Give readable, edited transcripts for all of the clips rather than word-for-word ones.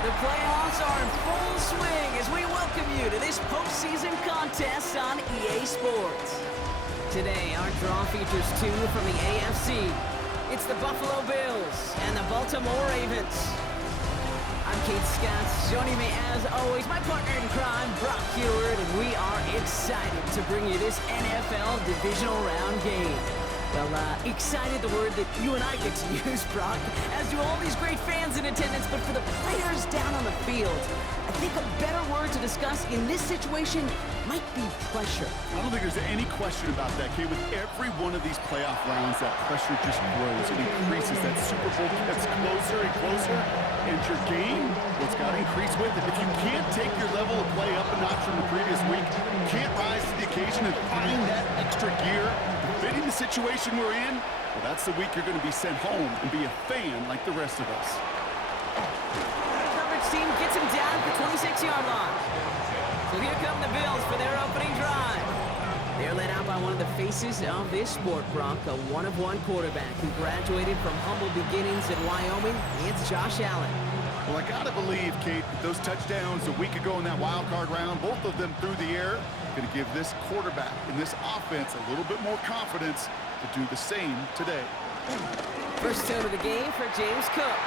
The playoffs are in full swing as we welcome you to this postseason contest on EA Sports. Today, our draw features two from the AFC. It's the Buffalo Bills and the Baltimore Ravens. I'm Kate Scott. Joining me, as always, my partner in crime, Brock Heward, and we are excited to bring you this NFL divisional round game. Well, excited, the word that you and I get to use, Brock, as do all these great fans in attendance, but for the players down on the field, I think a better word to discuss in this situation might be pressure. I don't think there's any question about that, Kate. With every one of these playoff rounds, that pressure just grows. It increases. That Super Bowl gets closer and closer, and your game, what's got to increase with it. If you can't take your level of play up a notch from the previous week, can't rise to the occasion and find that extra gear, fitting the situation we're in, well, that's the week you're going to be sent home and be a fan like the rest of us. Coverage team gets him down at the 26-yard line. So here come the Bills for their opening drive. They're led out by one of the faces of this sport, Brock, a one-of-one quarterback who graduated from humble beginnings in Wyoming. It's Josh Allen. Well, I got to believe, Kate, that those touchdowns a week ago in that wild card round, both of them through the air, going to give this quarterback and this offense a little bit more confidence to do the same today. First tone of the game for James Cook.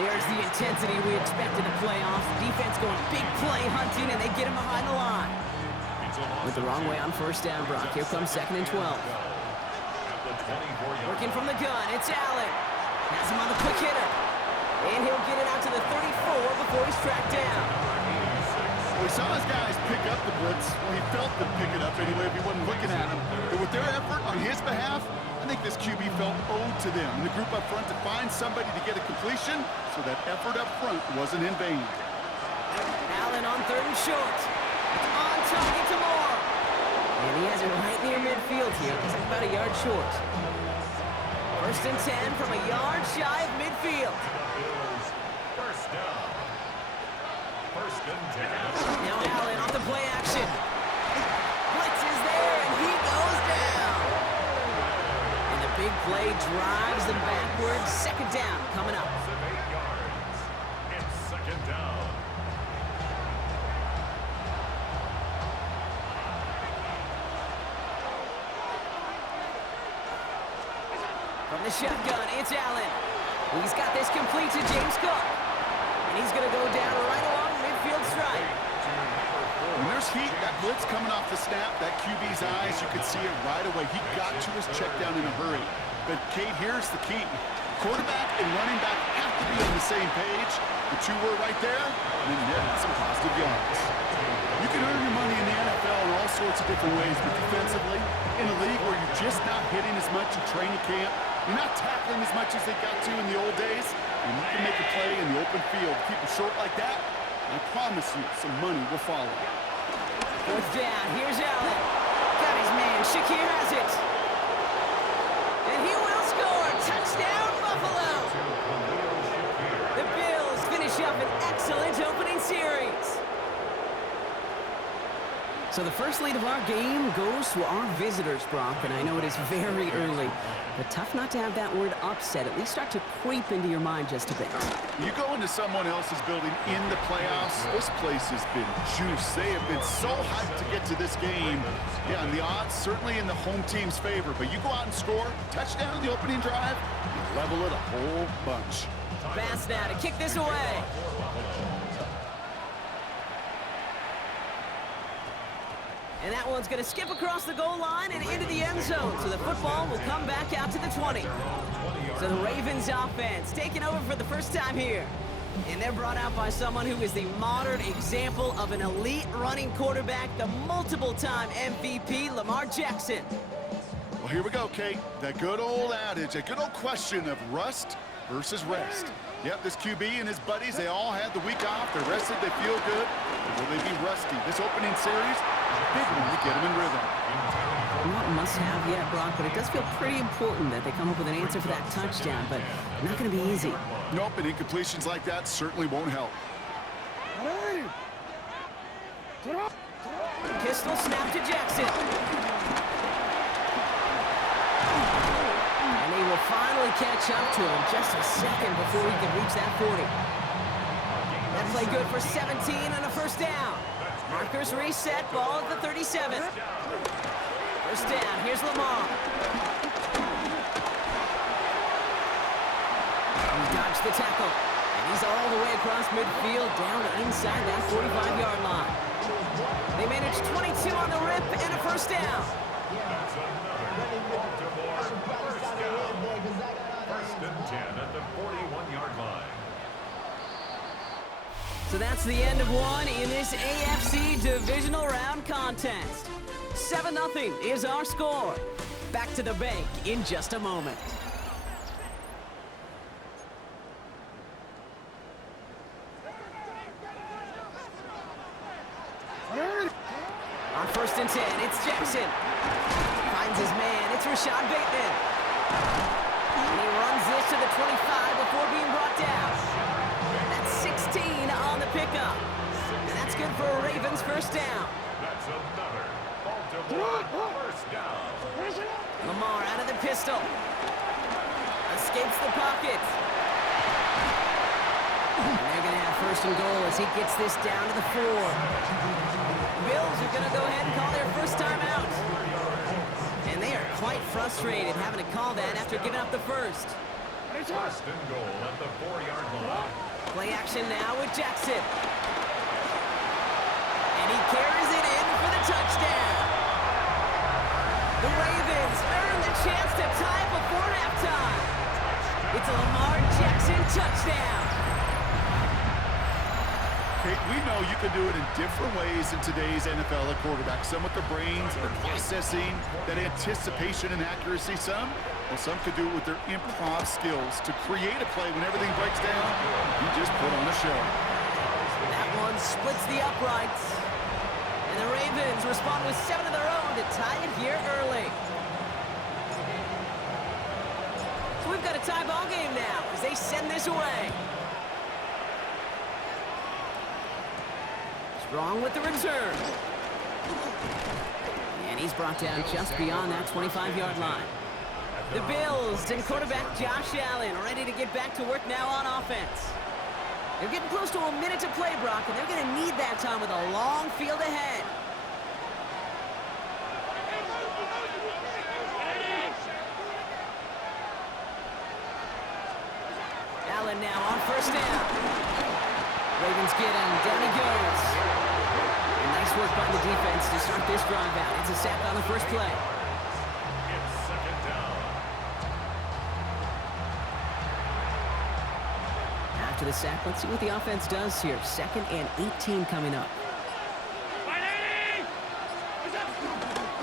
There's the intensity we expect in the playoffs. Defense going big play hunting, and they get him behind the line. With the wrong way on first down, Brock. Here comes 2nd and 12. Working from the gun, it's Allen. Has him on the quick hitter. And he'll get it out to the 34 before he's tracked down. We saw his guys pick up the blitz. Well, he felt them pick it up anyway if he wasn't looking at him. But with their effort on his behalf, I think this QB felt owed to them and the group up front to find somebody to get a completion, so that effort up front wasn't in vain. Allen on 3rd and short. It's on target to Moore. And he has it right near midfield here. He's about a yard short. 1st and 10 from a yard shy of midfield. First down. 1st and 10. Now Allen off the play action. Blitz is there, and he goes down. And the big play drives them backwards. 2nd down coming up. 8 yards. It's 2nd down. From the shotgun, it's Allen. He's got this complete to James Cook. And he's going to go down right along midfield stripe. When there's heat, that blitz coming off the snap, that QB's eyes, you could see it right away. He got to his check down in a hurry. But, Kate, here's the key. Quarterback and running back have to be on the same page. The two were right there, and then net some positive yards. You can earn your money in the NFL in all sorts of different ways, but defensively, in a league where you're just not hitting as much in training camp, you're not tackling as much as they got to in the old days, and you can make a play in the open field. Keep it short like that, I promise you some money will follow. 4th down, here's Allen. Got his man, Shakir has it. And he will score. Touchdown, Buffalo. The Bills finish up an excellent opening series. So the first lead of our game goes to our visitors, Brock, and I know it is very early, but tough not to have that word upset at least start to creep into your mind just a bit. You go into someone else's building in the playoffs, this place has been juiced. They have been so hyped to get to this game. Yeah, and the odds certainly in the home team's favor, but you go out and score, touchdown in the opening drive, you level it a whole bunch. Pass now to kick this away. And that one's going to skip across the goal line and into the end zone. So the football will come back out to the 20. So the Ravens offense taking over for the first time here. And they're brought out by someone who is the modern example of an elite running quarterback, the multiple-time MVP, Lamar Jackson. Well, here we go, Kate. That good old adage, that good old question of rust versus rest. Yep, this QB and his buddies, they all had the week off. They're rested, they feel good. Will they be rusty? This opening series, big one to get them in rhythm. Not must-have yet, Brock, but it does feel pretty important that they come up with an answer for that touchdown, but not going to be easy. Nope, and incompletions like that certainly won't help. Pistol snap to Jackson. And they will finally catch up to him just a second before he can reach that 40. play good for 17 and a first down. Markers reset, ball at the 37. First down, here's Lamar. He dodged the tackle, and he's all the way across midfield, down inside that 45-yard line. They managed 22 on the rip and a first down. That's another Baltimore first down. First and 10 at the 41-yard line. So that's the end of one in this AFC divisional round contest. 7-0 is our score. Back to the bank in just a moment. On first and 10, it's Jackson. Finds his man, it's Rashad Bateman. And he runs this to the 25 before being brought down. That's 16 on the pickup. And that's good for a Ravens first down. That's another Baltimore first down. Lamar out of the pistol. Escapes the pocket. And they're going to have first and goal as he gets this down to the 4. Bills are going to go ahead and call their first time out. And they are quite frustrated having to call that after giving up the first. First and goal at the 4-yard line. Play action now with Jackson. And he carries it in for the touchdown. The Ravens earn the chance to tie before halftime. It's a Lamar Jackson touchdown. Kate, we know you can do it in different ways in today's NFL at quarterback. Some with the brains, the processing, that anticipation and accuracy. Some could do it with their improv skills to create a play when everything breaks down. You just put on a show. That one splits the uprights. And the Ravens respond with 7 of their own to tie it here early. So we've got a tie ball game now as they send this away. Strong with the return. And he's brought down just beyond that 25-yard line. The Bills and quarterback Josh Allen ready to get back to work now on offense. They're getting close to a minute to play, Brock, and they're going to need that time with a long field ahead. Allen now on first down. Ravens get him. Down he goes. And nice work by the defense to start this drive out. It's a sack on the first play. It's second down. After the sack, let's see what the offense does here. 2nd and 18 coming up.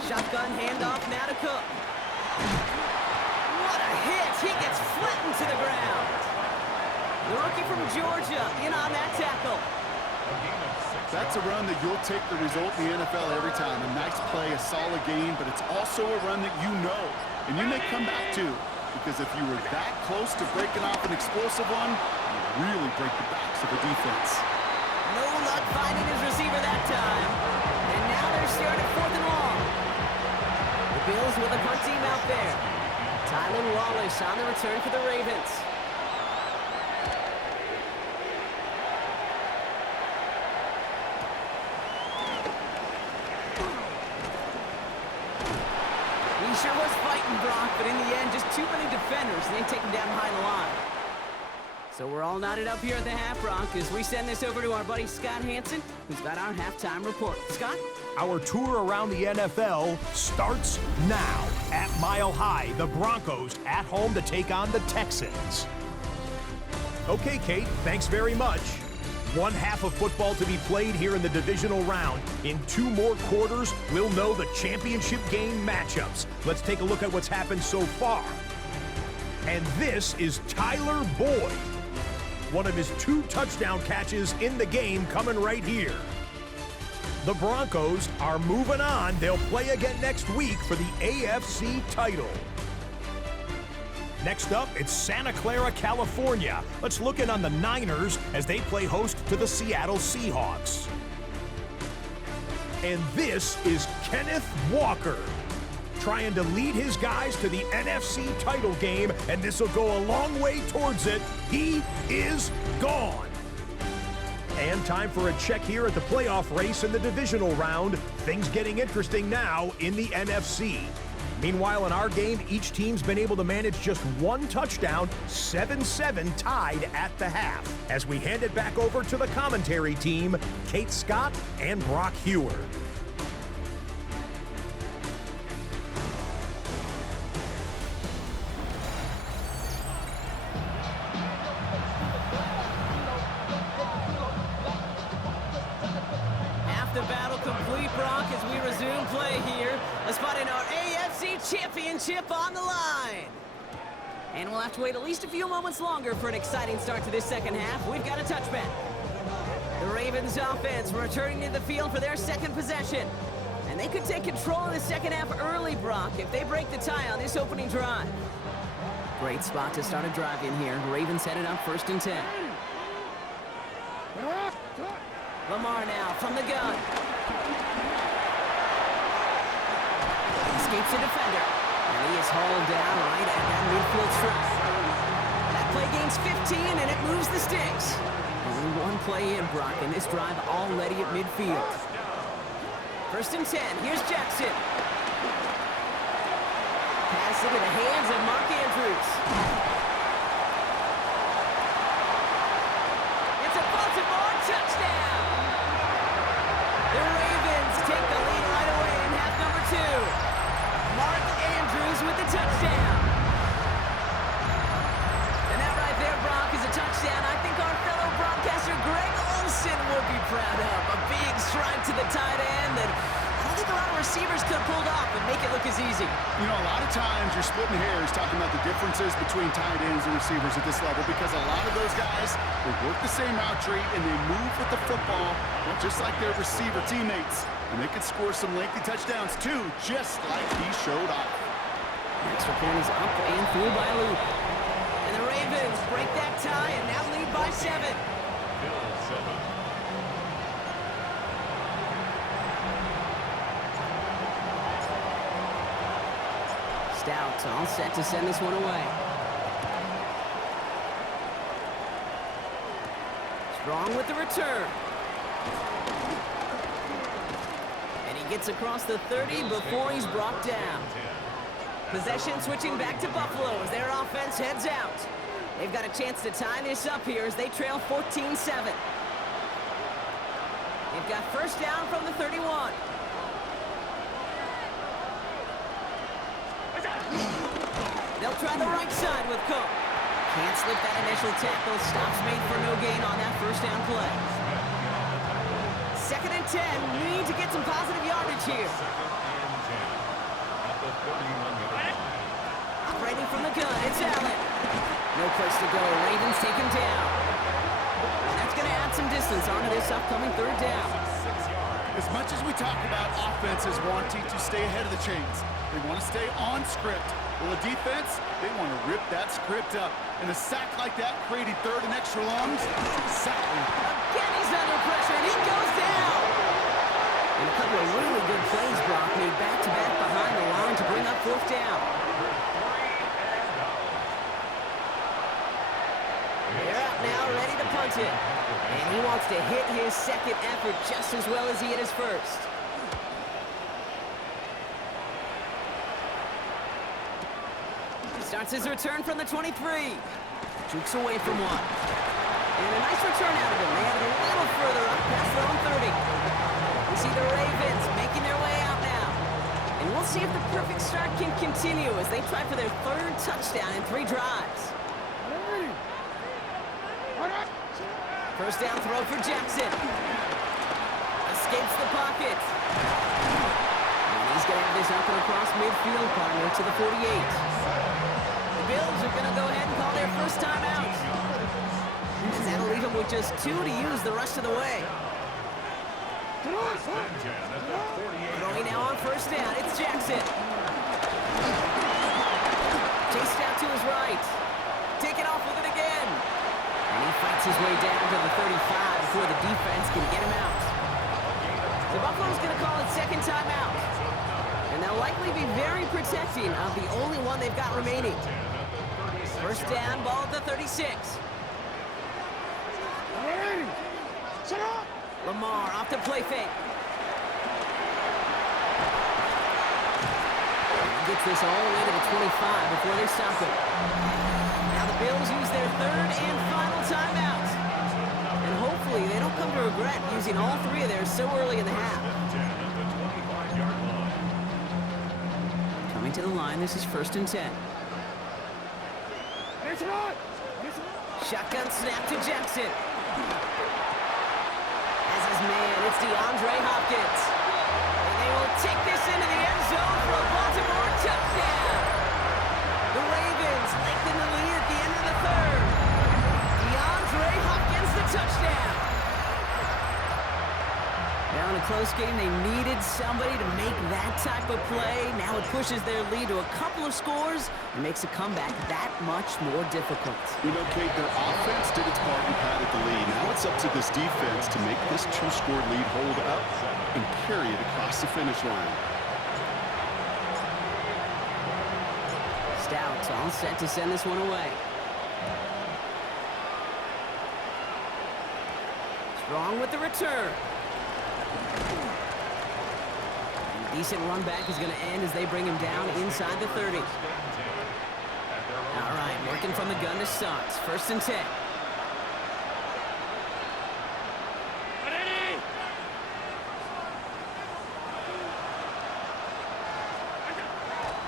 Shotgun handoff now to Cook. What a hit! He gets flattened to the ground. The rookie from Georgia in on that tackle. That's a run that you'll take the result in the NFL every time. A nice play, a solid game, but it's also a run that you know, and you may come back to, because if you were that close to breaking off an explosive one, you really break the backs of the defense. No luck finding his receiver that time. And now they're starting 4th and long. The Bills with a punt team out there. Tylan Wallace on the return for the Ravens. He sure was fighting, Brock, but in the end, just too many defenders, and they take him down behind the line. So we're all knotted up here at the half, Brock, as we send this over to our buddy Scott Hansen, who's got our halftime report. Scott? Our tour around the NFL starts now. At Mile High, the Broncos at home to take on the Texans. Okay, Kate, thanks very much. One half of football to be played here in the divisional round. In 2 more quarters, we'll know the championship game matchups. Let's take a look at what's happened so far. And this is Tyler Boyd. One of his 2 touchdown catches in the game coming right here. The Broncos are moving on. They'll play again next week for the AFC title. Next up, it's Santa Clara, California. Let's look in on the Niners as they play host to the Seattle Seahawks. And this is Kenneth Walker, trying to lead his guys to the NFC title game, and this will go a long way towards it. He is gone. And time for a check here at the playoff race in the divisional round. Things getting interesting now in the NFC. Meanwhile, in our game, each team's been able to manage just one touchdown, 7-7 tied at the half. As we hand it back over to the commentary team, Kate Scott and Brock Hewer. The battle complete, Brock, as we resume play here. A spot in our AFC Championship on the line. And we'll have to wait at least a few moments longer for an exciting start to this second half. We've got a touchback. The Ravens offense returning to the field for their second possession. And they could take control of the second half early, Brock, if they break the tie on this opening drive. Great spot to start a drive in here. Ravens headed up 1st and 10. Lamar now from the gun. Escapes the defender. And he is hauled down right at that midfield strip. That play gains 15 and it moves the sticks. Only one play in, Brock, and this drive already at midfield. 1st and 10. Here's Jackson. Pass into the hands of Mark Andrews. It's a Baltimore touchdown. The Ravens take the lead right away in half number 2. Mark Andrews with the touchdown. And that right there, Brock, is a touchdown I think our fellow broadcaster Greg Olsen will be proud of. A big strike to the tight end that I don't think a lot of receivers could have pulled off and make it look as easy. You know, a lot of times you're splitting hairs talking about the differences between tight ends and receivers at this level because a lot of those guys, they work the same route tree and they move with the football, well, just like their receiver teammates. And they can score some lengthy touchdowns too, just like he showed off. Extra point is up and through by Luke. And the Ravens break that tie and now lead by 7. Stout all set to send this one away. Strong with the return. And he gets across the 30 before he's brought down. Possession switching back to Buffalo as their offense heads out. They've got a chance to tie this up here as they trail 14-7. They've got 1st down from the 31. They'll try the right side with Cook. Can't slip that initial tackle. Stops made for no gain on that 1st down play. 2nd and 10. Need to get some positive yardage here. Operating from the gun, it's Allen. No place to go. Ravens take him down. And that's going to add some distance onto this upcoming 3rd down. As much as we talk about offenses wanting to stay ahead of the chains, they want to stay on script. Well, the defense, they want to rip that script up. And a sack like that, creating 3rd and extra longs, exactly. Again, he's under pressure, and he goes down. And a couple of really good plays, Brock, made back-to-back behind the line to bring up 4th down. They're out now, ready to punt it. And he wants to hit his 2nd effort just as well as he hit his 1st. Starts his return from the 23. Jukes away from one. And a nice return out of him. They have it a little further up past their own 30. We see the Ravens making their way out now. And we'll see if the perfect start can continue as they try for their 3rd touchdown in 3 drives. 1st down throw for Jackson. Escapes the pocket. And he's going to have this up and across midfield, partner, to the 48. Bills are going to go ahead and call their 1st timeout. And that'll leave them with just 2 to use the rest of the way. Throwing now on 1st down, it's Jackson. Chased out to his right. Taking off with it again. And he fights his way down to the 35 before the defense can get him out. The Buffalo's going to call it 2nd timeout. And they'll likely be very protecting of the only one they've got remaining. 1st down, ball at the 36. Lamar off the play fake. Gets this all the way to the 25 before they stop it. Now the Bills use their third and final timeout. And hopefully they don't come to regret using all three of theirs so early in the half. Coming to the line, this is 1st and 10. Shotgun snap to Jackson. As his man, it's DeAndre Hopkins. And they will take this into the end zone for a Baltimore touchdown. The Ravens lengthen the lead at the end of the third. DeAndre Hopkins, the touchdown. Now in a close game, they needed somebody to make that type of play. Now it pushes their lead to a couple of scores and makes a comeback that much more difficult. You know, Kate, their offense did its part and padded the lead. Now it's up to this defense to make this 2-score lead hold up and carry it across the finish line. Stout all set to send this one away. Strong with the return. And a decent run back is going to end as they bring him down inside the 30. All right, working from the gun to start. 1st and 10.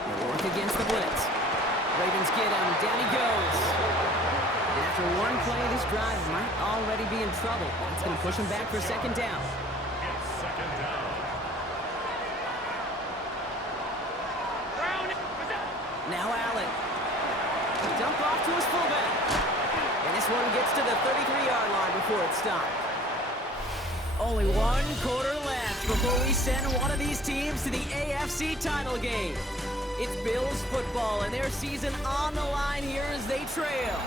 They'll work against the blitz. Ravens get him. Down he goes. And after one play, this drive might already be in trouble. It's going to push him back for 2nd down. Now Allen. Dump off to his fullback. And this one gets to the 33-yard line before it's stopped. Only 1 quarter left before we send one of these teams to the AFC title game. It's Bills football and their season on the line here as they trail.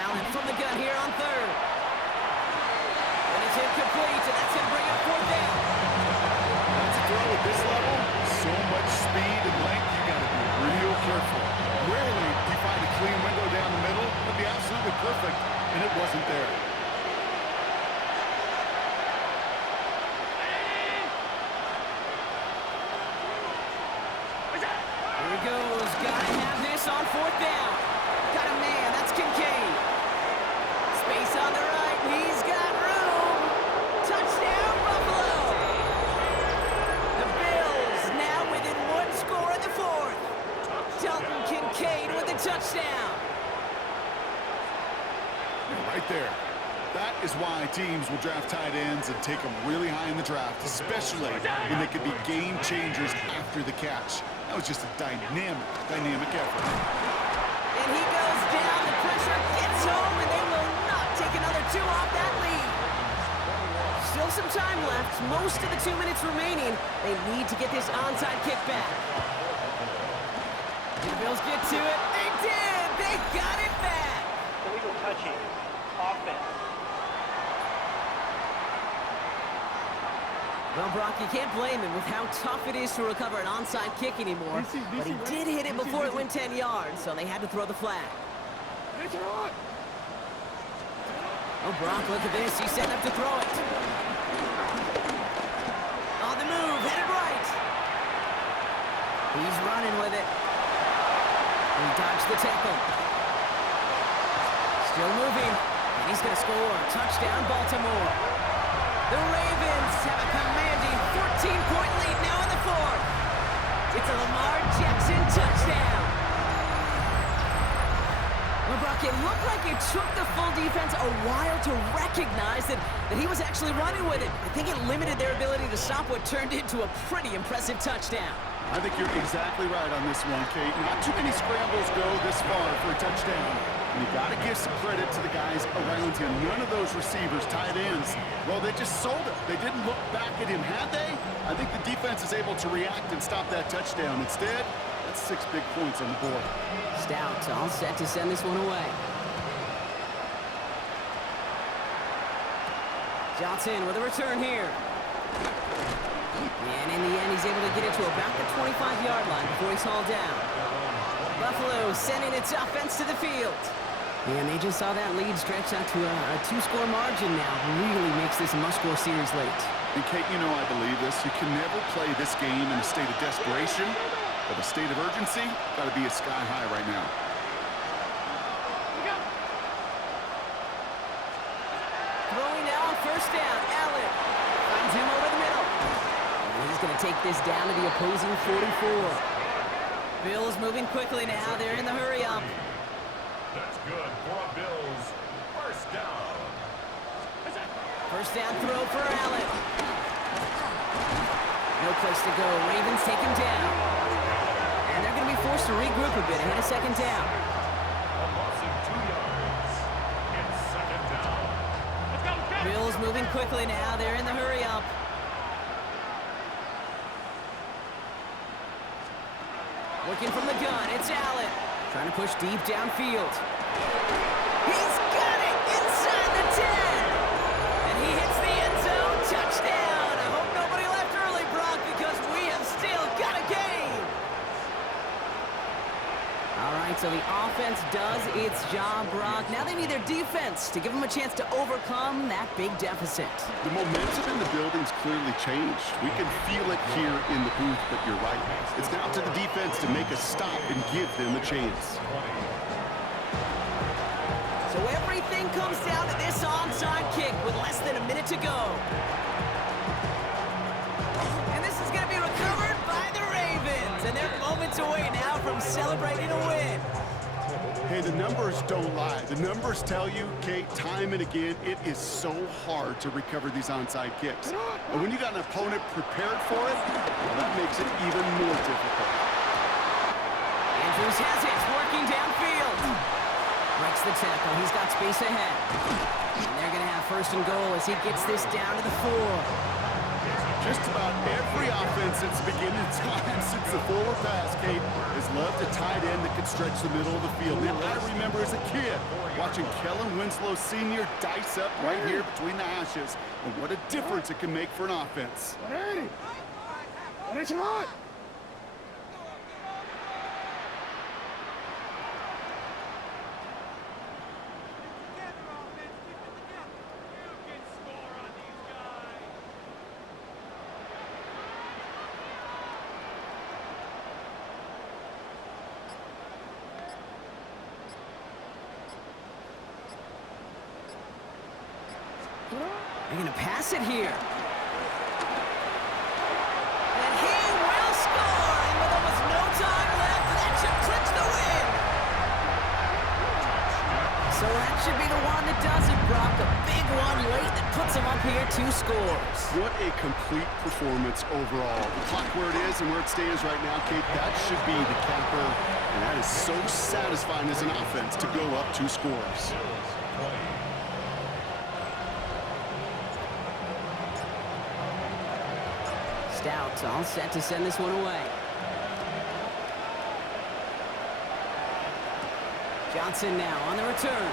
Allen from the gun here on 3rd. And it's incomplete, and that's going to bring up 4th down. To throw at this level, so much speed and length, you got to be real careful. Rarely do you find a clean window down the middle. It would be absolutely perfect, and it wasn't there. Here he goes. Gotta have this on 4th down. Got a man. That's Kincaid. Space on the right. He's got room. Touchdown, Buffalo. The Bills now within 1 score in the 4th. Dalton Kincaid with the touchdown. Right there. That is why teams will draft tight ends and take them really high in the draft, especially when they could be game changers after the catch. That was just a dynamic effort. And he goes down. The pressure gets home, and they will not take another 2 off that lead. Still some time left. Most of the 2 minutes remaining. They need to get this onside kick back. The Bills get to it. They did. They got it back. Illegal touching. Offense. Well, Brock, you can't blame him with how tough it is to recover an onside kick anymore. But he did hit it before it went 10 yards, so they had to throw the flag. Oh, Brock, look at this. He's setting up to throw it. On the move, headed right. He's running with it. He dodged the tackle. Still moving. And he's going to score. Touchdown, Baltimore. The Ravens have a commanding 14-point lead now in the 4th. It's a Lamar Jackson touchdown. Well, Brock, it looked like it took the full defense a while to recognize that he was actually running with it. I think it limited their ability to stop what turned into a pretty impressive touchdown. I think you're exactly right on this one, Kate. Not too many scrambles go this far for a touchdown. And you got to give some credit to the guys around him. None of those receivers, tight ends, well, they just sold it. They didn't look back at him, had they? I think the defense is able to react and stop that touchdown. Instead, that's 6 big points on the board. Stout all set to send this one away. Johnson with a return here. And in the end, he's able to get it to about the 25-yard line before he's hauled down. Buffalo sending its offense to the field. And they just saw that lead stretch out to a two-score margin now. Really makes this a must-score series late. And Kate, you know I believe this. You can never play this game in a state of desperation, but a state of urgency got to be a sky high right now. Throwing now on first down, Allen finds him over the middle. And he's going to take this down to the opposing 44. Bills moving quickly now. They're in the hurry-up. That's good for a Bills first down. First down throw for Allen. No place to go. Ravens take him down. And they're going to be forced to regroup a bit ahead of second down. A loss of 2 yards. It's second down. Let's go. Bills moving quickly now. They're in the hurry-up. Looking from the gun. It's Allen. Trying to push deep downfield. He's got it inside the 10. And he hits the end zone. Touchdown. I hope nobody left early, Brock, because we have still got a game. All right, so the offense does its job, Brock. Now they need their defense to give them a chance to overcome that big deficit. The momentum in the building's clearly changed. We can feel it here in the booth, but you're right. It's now to the defense to make a stop and give them a chance. So everything comes down to this onside kick with less than a minute to go. And this is going to be recovered by the Ravens. And they're moments away now from celebrating a win. Hey, the numbers don't lie. The numbers tell you, Kate, time and again, it is so hard to recover these onside kicks. And when you got an opponent prepared for it, well, that makes it even more difficult. Andrews has it, working downfield. Breaks the tackle, he's got space ahead. And they're going to have first and goal as he gets this down to the 4. Just about every offense since the beginning of time, since the forward pass, Kate, has loved a tight end that could stretch the middle of the field. Now, I remember as a kid watching Kellen Winslow Sr. dice up right here between the hashes, and what a difference it can make for an offense. They're going to pass it here. And he will score! And with almost no time left, that should clinch the win! So that should be the one that does it, Brock. A big one late that puts him up here 2 scores. What a complete performance overall. The clock where it is and where it stands right now, Kate, that should be the capper. And that is so satisfying as an offense to go up 2 scores. Stout all set to send this one away. Johnson now on the return.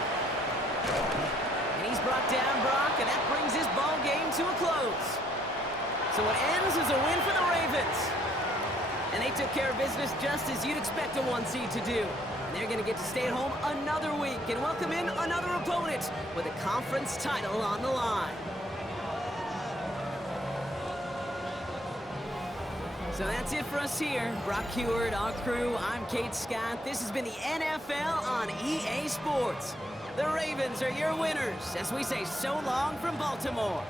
And he's brought down, Brock, and that brings his ball game to a close. So it ends as a win for the Ravens. And they took care of business just as you'd expect a 1 seed to do. And they're going to get to stay at home another week and welcome in another opponent with a conference title on the line. So that's it for us here. Brock Heward, our crew, I'm Kate Scott. This has been the NFL on EA Sports. The Ravens are your winners as we say so long from Baltimore.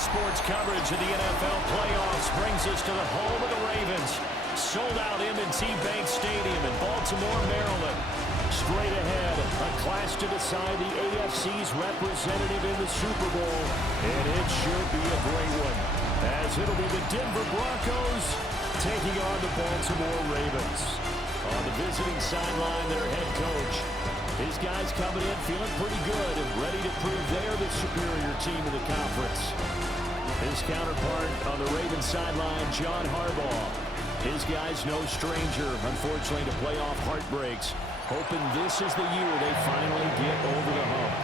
Sports coverage of the NFL playoffs brings us to the home of the Ravens. Sold out M&T Bank Stadium in Baltimore, Maryland. Straight ahead, a clash to decide the AFC's representative in the Super Bowl. And it should be a great one, as it'll be the Denver Broncos taking on the Baltimore Ravens. On the visiting sideline, their head coach. His guys coming in feeling pretty good and ready to prove they're the superior team in the conference. His counterpart on the Ravens sideline, John Harbaugh. His guys no stranger, unfortunately, to playoff heartbreaks. Hoping this is the year they finally get over the hump.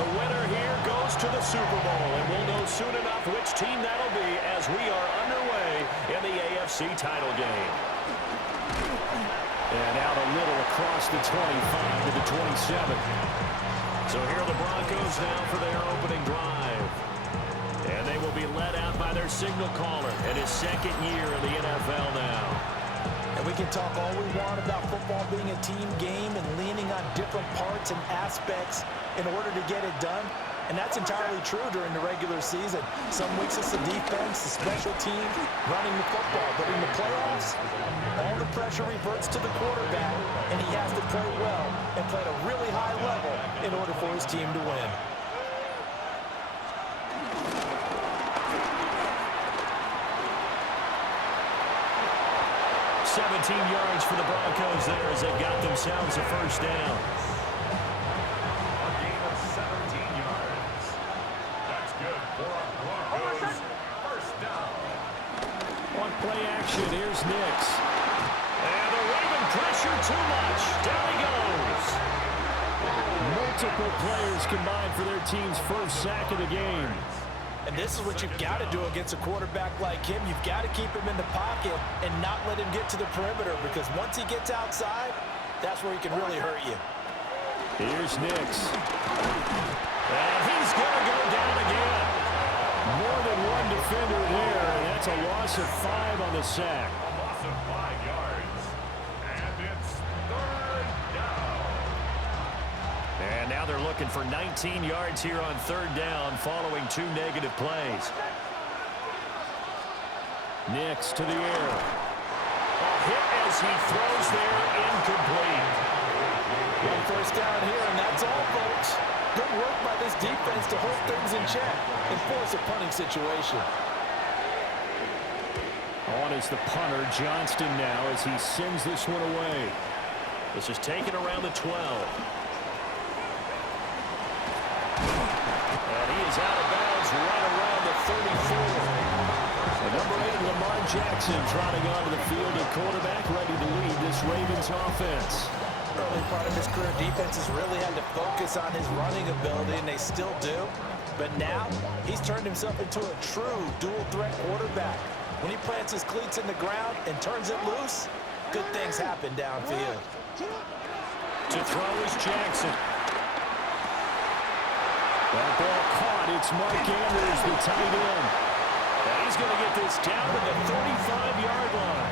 The winner here goes to the Super Bowl, and we'll know soon enough which team that'll be as we are underway in the AFC title game. And out a little across the 25 to the 27. So here are the Broncos now for their opening drive. And they will be led out by their signal caller in his second year in the NFL now. And we can talk all we want about football being a team game and leaning on different parts and aspects in order to get it done. And that's entirely true during the regular season. Some weeks it's the defense, the special teams, running the football. But in the playoffs, all the pressure reverts to the quarterback, and he has to play well and play at a really high level in order for his team to win. 17 yards for the Broncos there as they got themselves a first down. A gain of 17 yards. That's good for our Broncos. First down. On play action, here's Nix. And the Raven pressure too much. Down he goes. Multiple players combined for their team's first sack of the game. And this is what you've got to do against a quarterback like him. You've got to keep him in the pocket and not let him get to the perimeter, because once he gets outside, that's where he can really hurt you. Here's Nix. And he's going to go down again. More than one defender there, and that's a loss of 5 on the sack. A loss of 5 yards. And it's third down. And now they're looking for 19 yards here on third down following 2 negative plays. Nix to the air. A hit as he throws there, incomplete. One first down here, and that's all, folks. Good work by this defense to hold things in check and force a punting situation. On is the punter, Johnston, now as he sends this one away. This is taken around the 12. And he is out of bounds right around the 34. And number 8, Lamar Jackson, trotting onto the field at quarterback, ready to lead this Ravens offense. Early part of his career, defenses really had to focus on his running ability, and they still do. But now, he's turned himself into a true dual-threat quarterback. When he plants his cleats in the ground and turns it loose, good things happen downfield. To throw is Jackson. That ball caught. It's Mark Andrews, the tight end. And he's going to get this down to the 35-yard line.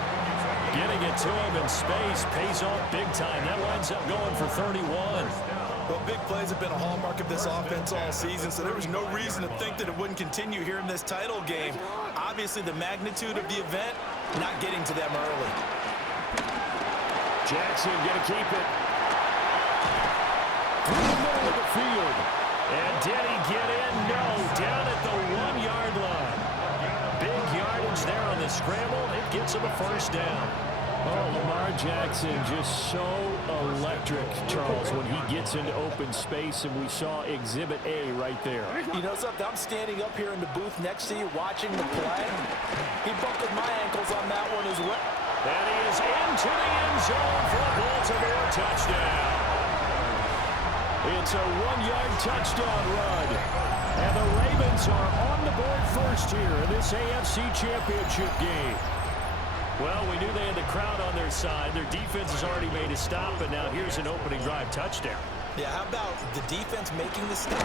Getting it to him in space pays off big time. That winds up going for 31. Well, big plays have been a hallmark of this offense all season, so there was no reason to think that it wouldn't continue here in this title game. Obviously, the magnitude of the event, not getting to them early. Jackson going to keep it through the middle of the field. And did he get in? No, down at the 1-yard line. Big yardage there on the scramble. It gets him a first down. Oh, Lamar Jackson just so electric, Charles, when he gets into open space, and we saw Exhibit A right there. You know something? I'm standing up here in the booth next to you watching the play. He buckled my ankles on that one as well. And he is into the end zone for a Baltimore touchdown. It's a 1-yard touchdown run. And the Ravens are on the board first here in this AFC Championship game. Well, we knew they had the crowd on their side. Their defense has already made a stop, and now here's an opening drive touchdown. Yeah, how about the defense making the stop,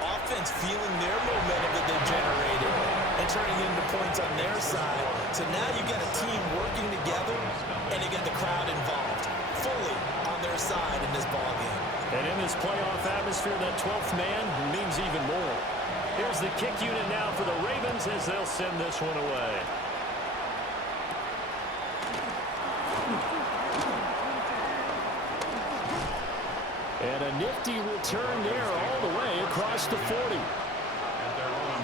offense feeling their momentum that they've generated and turning it into points on their side. So now you've got a team working together, and you got the crowd involved fully on their side in this ballgame. And in this playoff atmosphere, that 12th man means even more. Here's the kick unit now for the Ravens as they'll send this one away. And a nifty return there all the way across the 40.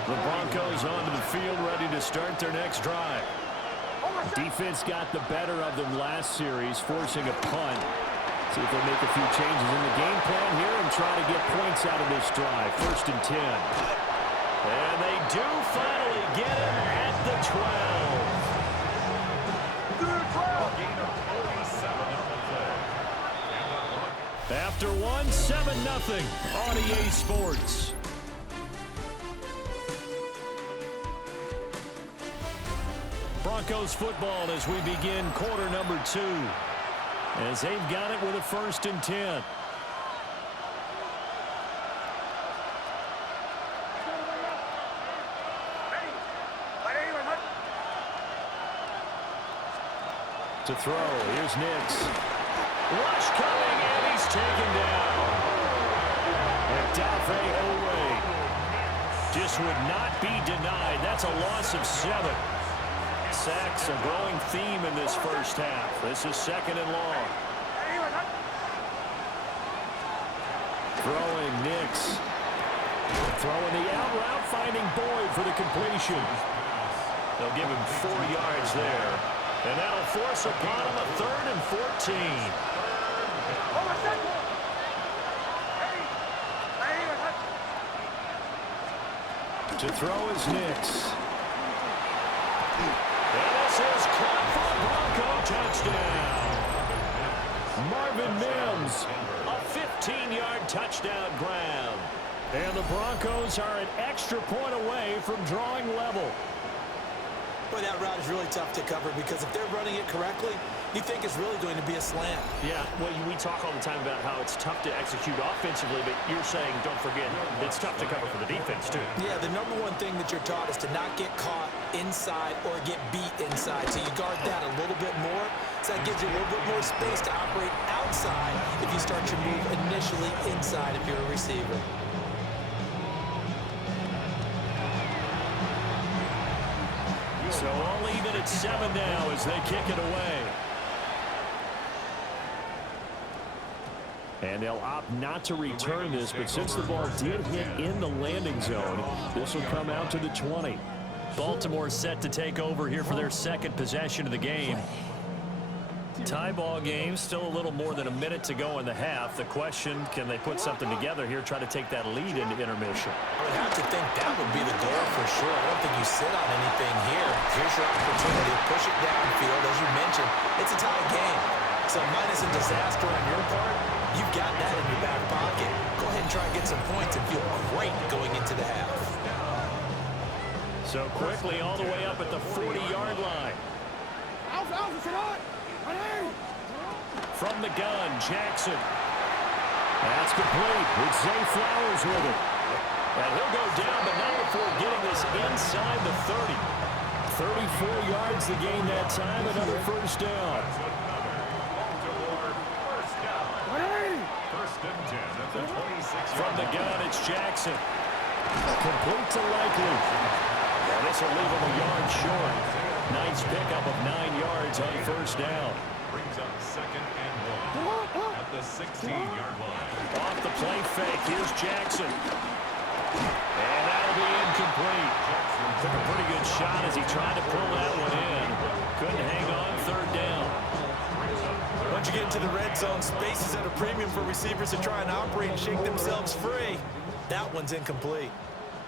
The Broncos onto the field ready to start their next drive. Defense got the better of them last series, forcing a punt. See if they make a few changes in the game plan here and try to get points out of this drive. 1st and 10. And they do finally get him at the 12. After one, 7-0 on EA Sports. Broncos football as we begin quarter number 2. As they've got it with a 1st and 10. To throw, here's Nix. Rush coming, and he's taken down. And Dafe Owe just would not be denied. That's a loss of 7. Sacks, a growing theme in this first half. This is 2nd and long. Throwing Nix. Throwing the out route, finding Boyd for the completion. They'll give him 4 yards there. And that'll force upon him a 3rd and 14. To throw is Nix. And this is caught for a Bronco touchdown. Marvin Mims, a 15-yard touchdown grab. And the Broncos are an extra point away from drawing level. Boy, that route is really tough to cover because if they're running it correctly, you think it's really going to be a slant. Yeah, well, we talk all the time about how it's tough to execute offensively, but you're saying, don't forget, it's tough to cover for the defense, too. Yeah, the number one thing that you're taught is to not get caught inside or get beat inside. So you guard that a little bit more. So that gives you a little bit more space to operate outside if you start your move initially inside if you're a receiver. So all even at 7 now as they kick it away. And they'll opt not to return this, but since the ball did hit in the landing zone, this will come out to the 20. Baltimore set to take over here for their 2nd possession of the game. Tie ball game, still a little more than a minute to go in the half. The question, can they put something together here, try to take that lead into intermission? I would have to think that would be the goal for sure. I don't think you sit on anything here. Here's your opportunity. Push it downfield. As you mentioned, it's a tie game. So minus a disaster on your part, you've got that in your back pocket. Go ahead and try and get some points and feel great going into the half. So quickly all the way up at the 40-yard line. From the gun, Jackson. That's complete. It's Zay Flowers with it. And he'll go down, but not before getting this inside the 30. 34 yards the gain that time, another 1st down. From the gun, it's Jackson. Complete to Likely. And this will leave him a yard short. Nice pickup of 9 yards on 1st down. Brings up 2nd and 1 at the 16-yard line. Off the play fake, here's Jackson. And that'll be incomplete. Took a pretty good shot as he tried to pull that one in. Couldn't hang on 3rd down. Once you get into the red zone, space is at a premium for receivers to try and operate and shake themselves free. That one's incomplete.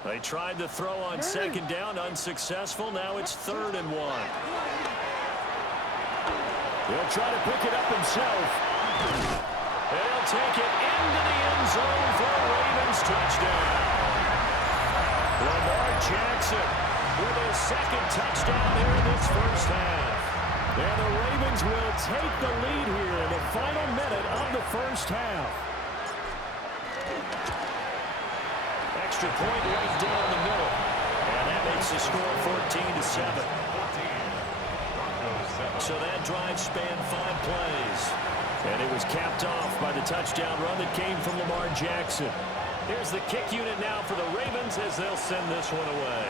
They tried to throw on 2nd down, unsuccessful. Now it's 3rd and 1. He'll try to pick it up himself. He'll take it into the end zone for a Ravens touchdown. Lamar Jackson with his 2nd touchdown here in this first half. And the Ravens will take the lead here in the final minute of the first half. Extra point right down the middle. And that makes the score 14-7. So that drive spanned 5 plays. And it was capped off by the touchdown run that came from Lamar Jackson. Here's the kick unit now for the Ravens as they'll send this one away.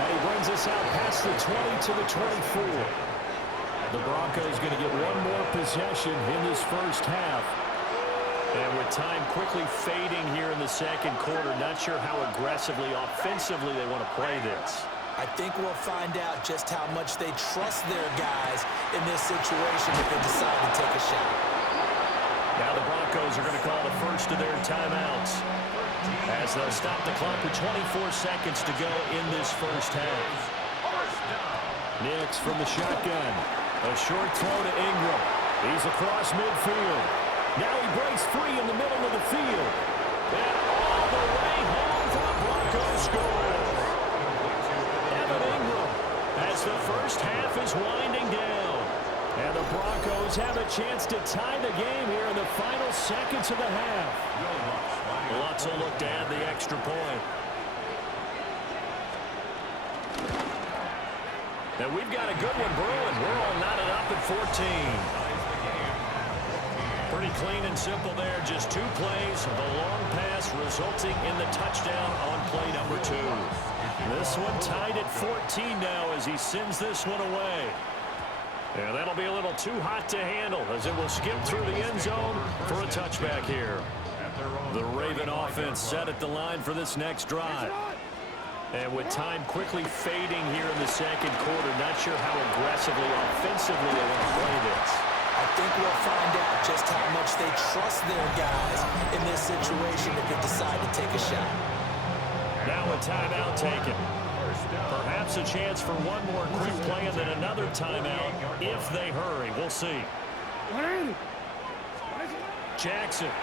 And he brings us out past the 20 to the 24. The Broncos going to get one more possession in this first half. And with time quickly fading here in the second quarter, not sure how aggressively, offensively they want to play this. I think we'll find out just how much they trust their guys in this situation if they decide to take a shot. Now the Broncos are going to call the first of their timeouts as they'll stop the clock with 24 seconds to go in this first half. Nix from the shotgun. A short throw to Ingram. He's across midfield. Now he breaks free in the middle of the field. And all the way home for the Broncos score. Evan Ingram as the first half is winding down. And the Broncos have a chance to tie the game here in the final seconds of the half. Lots of look to add the extra point. And we've got a good one brewing. We're all knotted up at 14. Pretty clean and simple there. Just 2 plays. The long pass resulting in the touchdown on play number 2. This one tied at 14 now as he sends this one away. And that'll be a little too hot to handle as it will skip through the end zone for a touchback here. The Raven offense set at the line for this next drive. And with time quickly fading here in the second quarter, not sure how aggressively, offensively they want to play this. I think we'll find out just how much they trust their guys in this situation if they decide to take a shot. Now a timeout taken. Perhaps a chance for one more quick play and then another timeout if they hurry. We'll see. Jackson.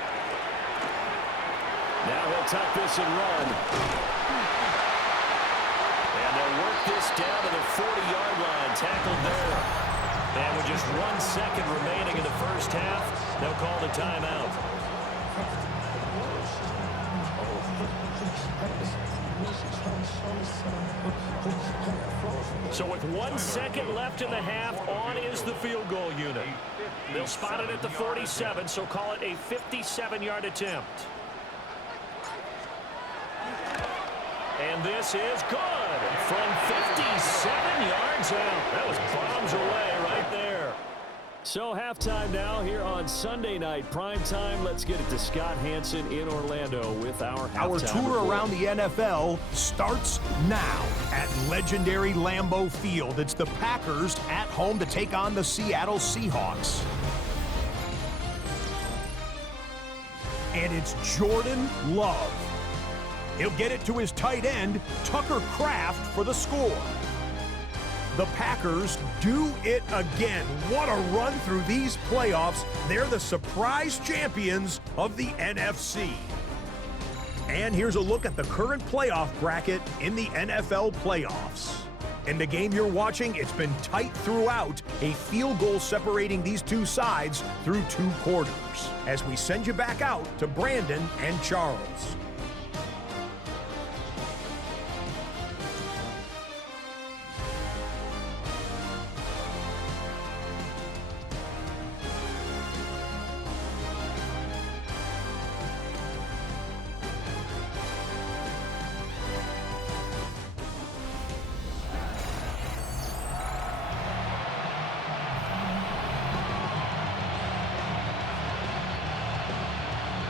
Now he'll tuck this and run. And they'll work this down to the 40-yard line. Tackled there. And with just 1 second remaining in the first half, they'll call the timeout. So with 1 second left in the half, on is the field goal unit. They'll spot it at the 47, so call it a 57-yard attempt. And this is good from 57 yards out. That was bombs away right there. So halftime now here on Sunday night prime time. Let's get it to Scott Hansen in Orlando with our halftime Our tour report. around the NFL starts now at legendary Lambeau Field. It's the Packers at home to take on the Seattle Seahawks. And it's Jordan Love. He'll get it to his tight end, Tucker Kraft, for the score. The Packers do it again. What a run through these playoffs. They're the surprise champions of the NFC. And here's a look at the current playoff bracket in the NFL playoffs. In the game you're watching, it's been tight throughout, a field goal separating these two sides through 2 quarters. As we send you back out to Brandon and Charles.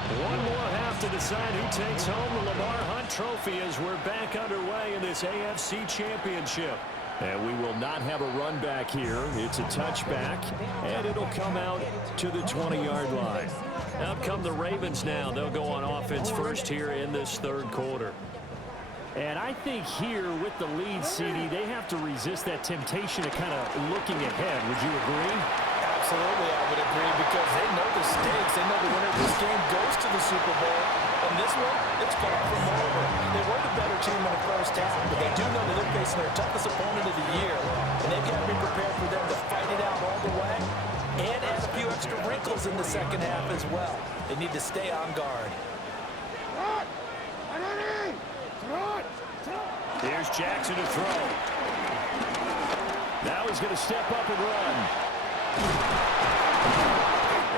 One more half to decide who takes home the Lamar Hunt Trophy as we're back underway in this AFC Championship. And we will not have a run back here. It's a touchback, and it'll come out to the 20-yard line. Out come the Ravens now. They'll go on offense first here in this third quarter. And I think here with the lead, CD, they have to resist that temptation of kind of looking ahead. Would you agree? Absolutely, I would agree, because they know the stakes. They know the winner of this game goes to the Super Bowl. And this one, it's far from over. They were the better team in the first half, but they do know that they're facing their toughest opponent of the year. And they've got to be prepared for them to fight it out all the way and add a few extra wrinkles in the second half as well. They need to stay on guard. Here's Jackson to throw. Now he's going to step up and run.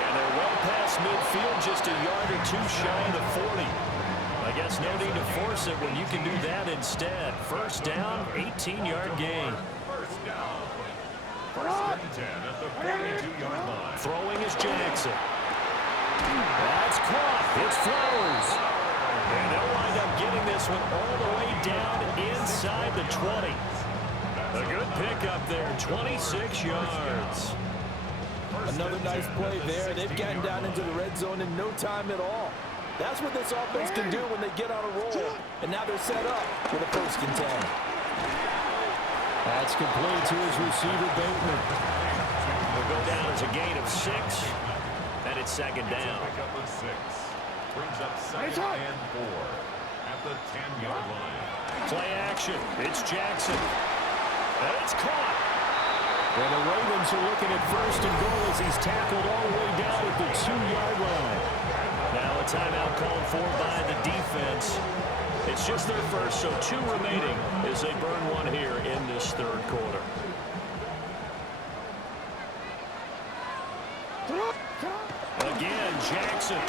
And they're well past midfield, just a yard or two shy of the 40. I guess no need to force it when you can do that instead. First down, 18-yard gain. First down. First and 10 at the 42-yard line. Throwing is Jackson. That's caught. It's Flowers. And they'll wind up getting this one all the way down inside the 20. A good pickup there, 26 yards. Another nice play there. They've gotten down into the red zone in no time at all. That's what this offense can do when they get on a roll. And now they're set up with a first and 10. That's complete to his receiver, Bateman. Will go down as a gain of 6. And it's second down. Pick up of 6. Brings up second and 4 at the 10-yard line. Play action. It's Jackson. And it's caught. And the Ravens are looking at first and goal as he's tackled all the way down at the 2-yard line. Now a timeout called for by the defense. It's just their first, so 2 remaining as they burn one here in this third quarter. Again, Jackson.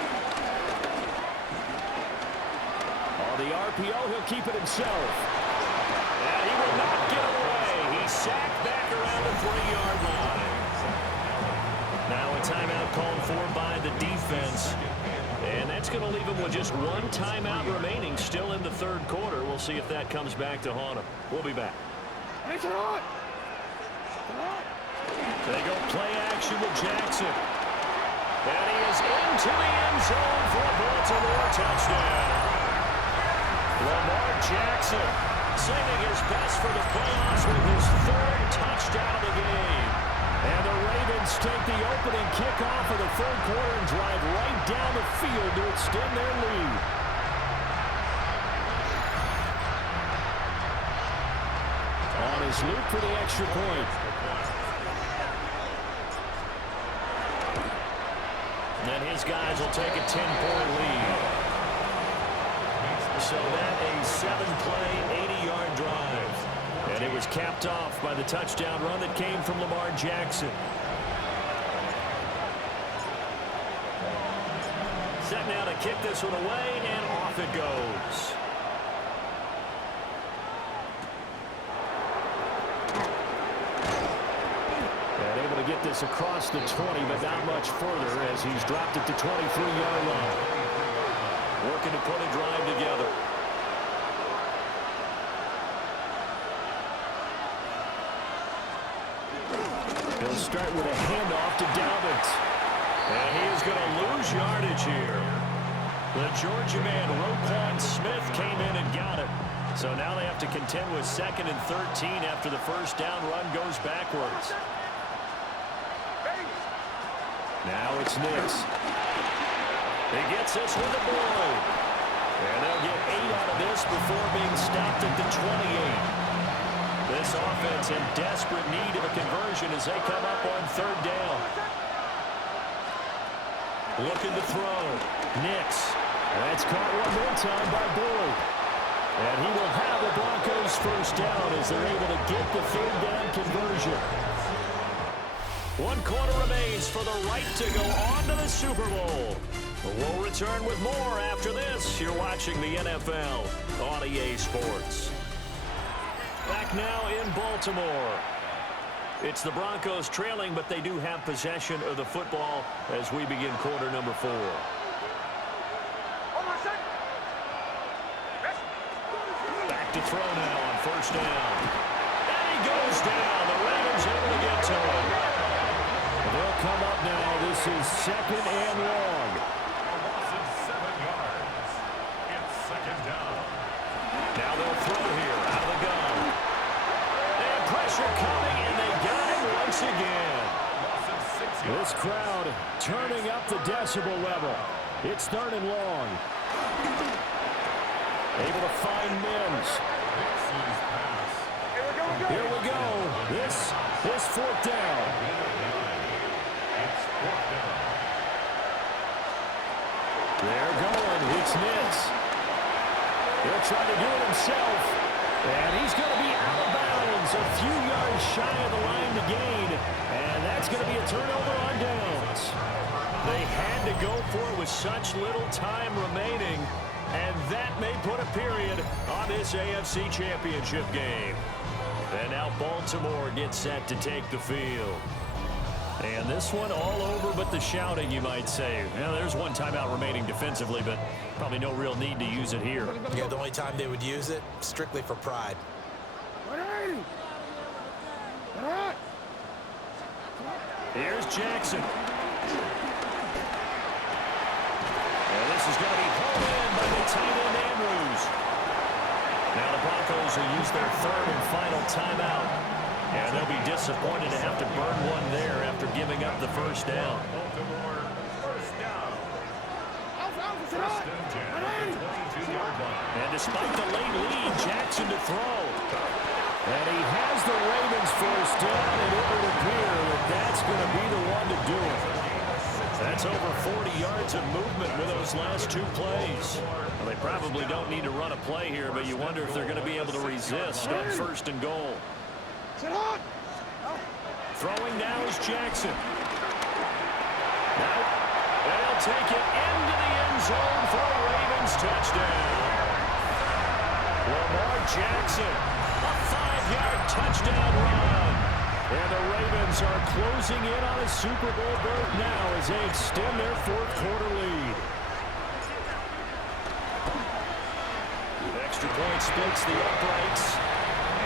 On the RPO, he'll keep it himself. And he will not get away. He's sacked back around the 3-yard line. Now a timeout called for by the defense. And that's going to leave him with just 1 timeout remaining still in the third quarter. We'll see if that comes back to haunt him. We'll be back. They go play action with Jackson. And he is into the end zone for a Baltimore touchdown. Lamar Jackson saving his best for the playoffs with his 3rd touchdown of the game. And the Ravens take the opening kickoff of the third quarter and drive right down the field to extend their lead. On his loop for the extra point. And his guys will take a 10-point lead. So that a 7-play, 80-yard drive. And it was capped off by the touchdown run that came from Lamar Jackson. Set now to kick this one away, and off it goes. And able to get this across the 20, but not much further as he's dropped at the 23-yard line. Working to put a drive together. He'll start with a handoff to Dalvin. And he is going to lose yardage here. The Georgia man, Roquan Smith, came in and got it. So now they have to contend with 2nd and 13 after the first down run goes backwards. Now it's Nix. He gets this with a blow. And they'll get 8 out of this before being stopped at the 28. This offense in desperate need of a conversion as they come up on 3rd down. Looking to throw. Nix. That's caught one more time by Bullard. And he will have the Broncos first down as they're able to get the 3rd down conversion. 1 quarter remains for the right to go on to the Super Bowl. We'll return with more after this. You're watching the NFL on EA Sports. Back now in Baltimore. It's the Broncos trailing, but they do have possession of the football as we begin quarter number 4. Back to throw now on first down. And he goes down. The Ravens able to get to him. They'll come up now. This is 2nd and long. Loss of 7 yards. It's 2nd down. Now they'll throw here out of the gun. And pressure coming, and they got him once again. Loss of 6 yards. This crowd turning up the decibel level. It's 3rd and long. Able to find Mims. Here we go. This is 4th down. It's 4th down. They're going. It's Nix. He'll try to do it himself. And he's going to be out of bounds, a few yards shy of the line to gain. And that's going to be a turnover on downs. They had to go for it with such little time remaining. And that may put a period on this AFC Championship game. And now Baltimore gets set to take the field. And this one all over but the shouting, you might say. Well, there's one timeout remaining defensively, but probably no real need to use it here. Yeah, the only time they would use it, strictly for pride. Here's Jackson. And this is going to be hauled in by the tight end Andrews. Now the Broncos will use their third and final timeout. And they'll be disappointed to have to burn one there after giving up the first down. Baltimore, first down. First and 10 at the 22-yard line. And despite the late lead, Jackson to throw. And he has the Ravens first down, and it would appear that that's going to be the one to do it. That's over 40 yards of movement with those last two plays. Well, they probably don't need to run a play here, but you wonder if they're going to be able to resist on first and goal. Throwing now is Jackson. Now, they'll take it into the end zone for a Ravens touchdown. Lamar Jackson, a 5-yard touchdown run. And the Ravens are closing in on a Super Bowl berth now as they extend their fourth quarter lead. The extra point splits the uprights.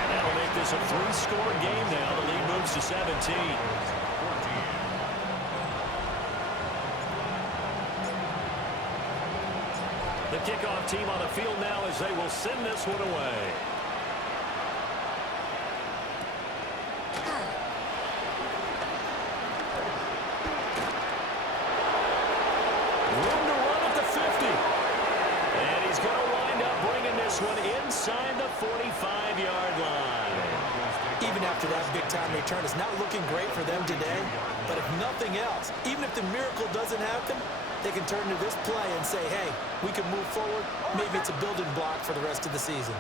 And that'll make this a 3-score game now. The lead moves to 17. The kickoff team on the field now as they will send this one away. Room to run at the 50. And he's going to wind up bringing this one inside the 45-yard line. Even after that big-time return, it's not looking great for them today. But if nothing else, even if the miracle doesn't happen, they can turn to this play and say, hey, we can move forward. Maybe it's a building block for the rest of the season.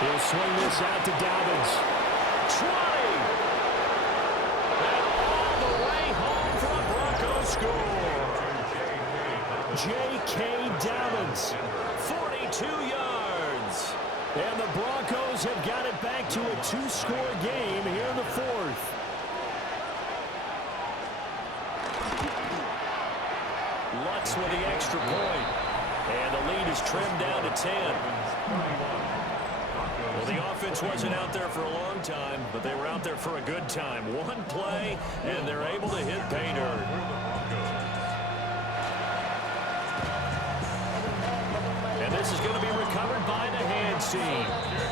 He'll swing this out to Dobbins. 20! And all the way home for a Broncos score. J.K. Dobbins, 42 yards. And the Broncos have got it back to a 2-score game here in the fourth. Lutz with the extra point. And the lead is trimmed down to 10. Well, the offense wasn't out there for a long time, but they were out there for a good time. One play, and they're able to hit pay dirt. And this is going to be recovered by the hands team.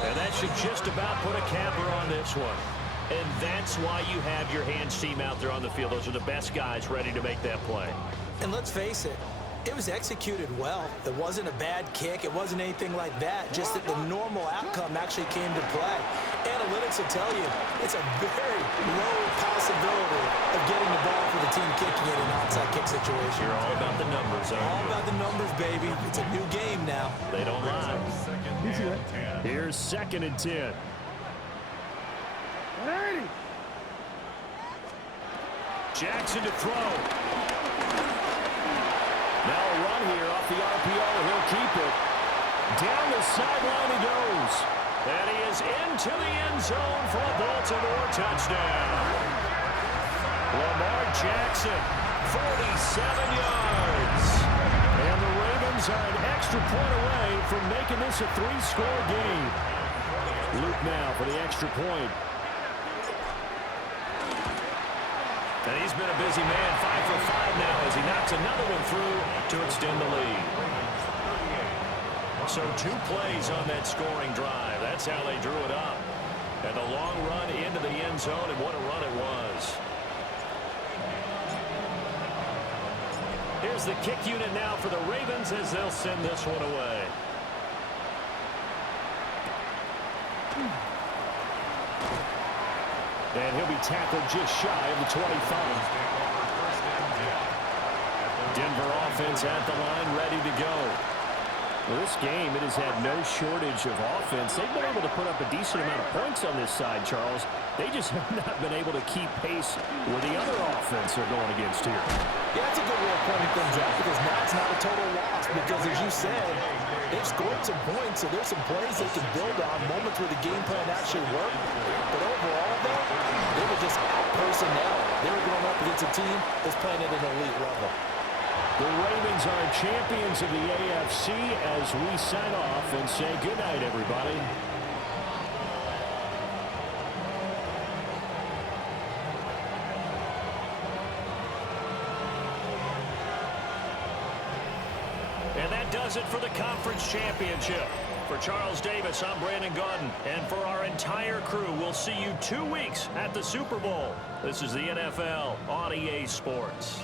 And that should just about put a capper on this one. And that's why you have your hands team out there on the field. Those are the best guys ready to make that play. And let's face it, it was executed well. It wasn't a bad kick. It wasn't anything like that. Just that the normal outcome actually came to play. Analytics will tell you it's a very low possibility of getting the ball for the team kicking it in an onside kick situation. You're all about the numbers, aren't you? All about the numbers, baby. It's a new game now. They don't lie. Here's 2nd and 10. Jackson to throw. Now a run here off the RPO. He'll keep it. Down the sideline he goes. And he is into the end zone for a Baltimore touchdown. Lamar Jackson, 47 yards. And the Ravens are an extra point away from making this a 3-score game. Luke now for the extra point. And he's been a busy man, 5 for 5 now as he knocks another one through to extend the lead. So 2 plays on that scoring drive. That's how they drew it up. And the long run into the end zone, and what a run it was. Here's the kick unit now for the Ravens as they'll send this one away. And he'll be tackled just shy of the 25. Denver offense at the line, ready to go. Well, this game, it has had no shortage of offense. They've been able to put up a decent amount of points on this side, Charles. They just have not been able to keep pace with the other offense they're going against here. Yeah, that's a good way of pointing things out because now it's not a total loss because, as you said, they've scored some points, so there's some plays they can build on, moments where the game plan actually worked. But overall, though, they were just out personnel. They were going up against a team that's playing at an elite level. The Ravens are champions of the AFC as we sign off and say goodnight, everybody. And that does it for the conference championship. For Charles Davis, I'm Brandon Gaudin. And for our entire crew, we'll see you 2 weeks at the Super Bowl. This is the NFL on EA Sports.